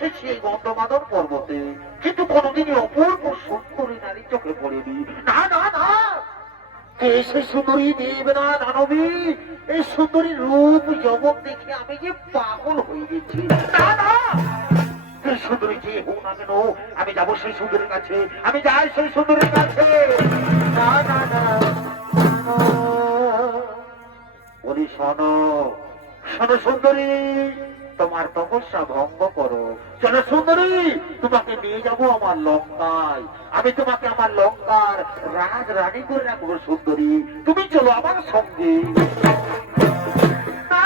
এসেছি এই গন্ধমাদন পর্বতে, কিন্তু কোনোদিনই অপূর্ব সুন্দরী নারী চোখে পড়েনি। না না না, সেই সুন্দরী দেব না দানবী, এই সুন্দরী রূপ যৌবন দেখে আমি যে পাগল হয়ে গেছি। না না, সেই সুন্দরী যে হোক না কেন, আমি যাবো সেই সুন্দরীর কাছে, আমি যাই সেই সুন্দরীর কাছে। না না না, বলি শোনো, শোনো সুন্দরী, তোমার তপস্যা ভঙ্গ করো। চলো সুন্দরী, তোমাকে নিয়ে যাবো আমার লঙ্কায়, আমি তোমাকে আমার লঙ্কার রাজ রানী করে রাখবো। সুন্দরী, তুমি চলো আমার সঙ্গে। না,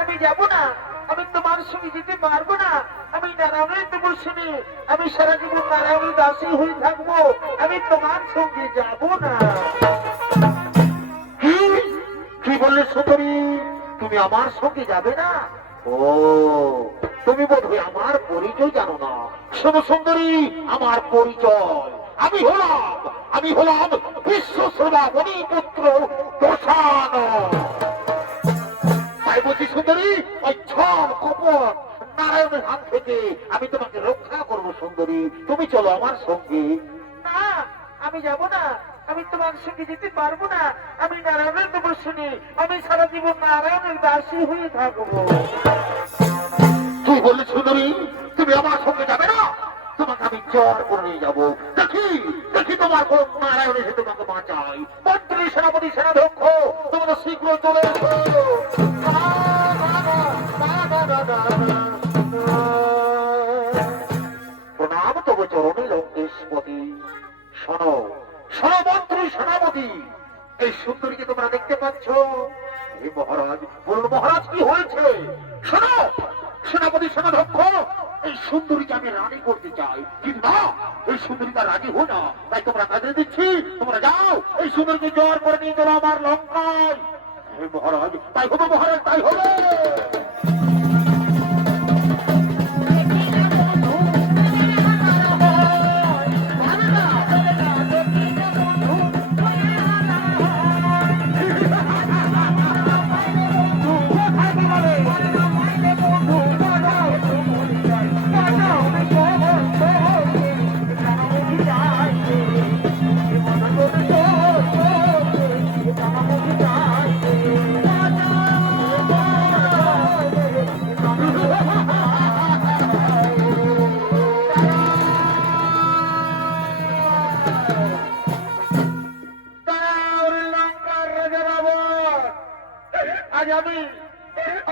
আমি যাব না, আমি তোমার সঙ্গে যেতে পারবো না। আমি নারায়ণের তপস্বিনী, আমি সারা জীবন নারায়ণের দাসী হয়ে থাকবো, আমি তোমার সঙ্গে যাব না। কি বললে সুন্দরী, তুমি আমার সঙ্গে যাবে না? ও, তুমি বোধহয় আমার পরিচয় জানো না। শোনো সুন্দরী, আমার পরিচয়, আমি হলাম বিশ্ব সেবামণি পুত্র দশানন। তাই বলছি সুন্দরী, ওই ছল কপট নারায়ণের হাত থেকে আমি তোমাকে রক্ষা করবো। সুন্দরী, তুমি চলো আমার সঙ্গে। না, আমি যাব না, আমি তোমার সঙ্গে যেতে পারবো না, আমি নারায়ণের তপস্বিনী, আমি সারা জীবন নারায়ণের দাসী হয়ে থাকবো। তুই বললি সুন্দরী, তুমি আমার সঙ্গে যাবে না? তোমাকে আমি জ্বর করে নিয়ে যাবো। দেখি দেখি তোমার কোন নারায়ণ এসে তোমাকে বাঁচাই। মন্ত্রী, সেনাপতি, সেনাধ্যক্ষ, তোমরা শীঘ্র চলে এসো। প্রণাম তবে চরণে লঙ্কেশপতি। শোনো শোনো মন্ত্রী, সেনাপতি, এই সুন্দরীকে তোমরা দেখতে পাচ্ছ? হে মহারাজ, বলুন মহারাজ কি হয়েছে? শোনো সেনাপতি, সেনাধ্যক্ষ, এই সুন্দরীকে আমি রানী করতে চাই, কিন্তু না, এই সুন্দরীটা রাজি হয় না। তাই তোমরা কাজে দিচ্ছি, তোমরা যাও এই সুন্দরীকে জ্বর করে নিয়ে চলো আমার লঙ্কায়। হে মহারাজ, তাই হবে মহারাজ, তাই হবে।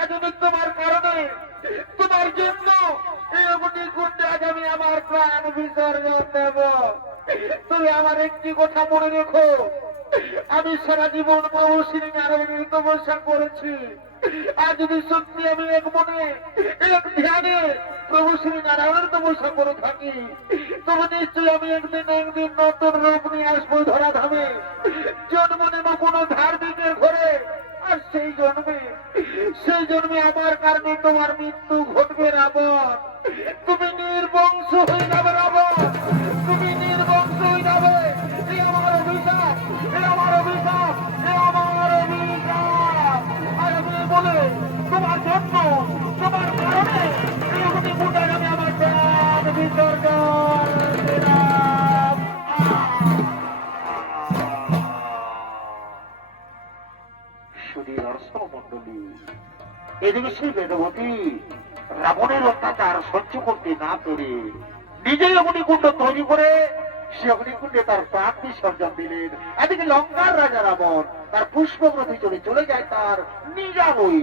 আজ আমি তোমার কারণে, তোমার জন্য এই অগ্নিকুণ্ডে আজ আমি আমার প্রাণ বিসর্জন দেব। তুমি আমার একটি কথা মনে রেখো, আমি সারা জীবন প্রভু শ্রী নারায়ণের তপস্যা করেছি। আর যদি সত্যি আমি এক মনে এক ধ্যানে প্রভু শ্রী নারায়ণের তপস্যা করে থাকি, তবে নিশ্চয়ই আমি একদিন নতুন রূপ নিয়ে আসবো ধরাধামে, জন্ম নেব কোনো ধার্মিকের ঘরে। আর সেই জন্মে আমার কারণে তোমার মৃত্যু ঘটবে রাবণ। তুমি নির্বংশ হয়ে যাবে রাবণ, তুমি নির্বংশ হয়ে যাবে। এ আমার অভিশাপ, এ আমার অভিশাপ, এ আমার অভিশাপ। আর আমি বলে তোমার জন্য, তোমার কারণে এই অগ্নিকুণ্ডে আমি আমার প্রাণ বিসর্জন দিলাম। মন্ডলী, এদিকে সেই বেদবতী রাবণের অত্যাচার সহ্য করতে না পেরে নিজেই অগ্নিকুণ্ড তৈরি করে সে অগ্নিকুণ্ডে তার প্রাণ বিসর্জন দিলেন। এদিকে লঙ্কার রাজা রাবণ তার পুষ্পগ্রথে চলে যায় তার নিজা বই।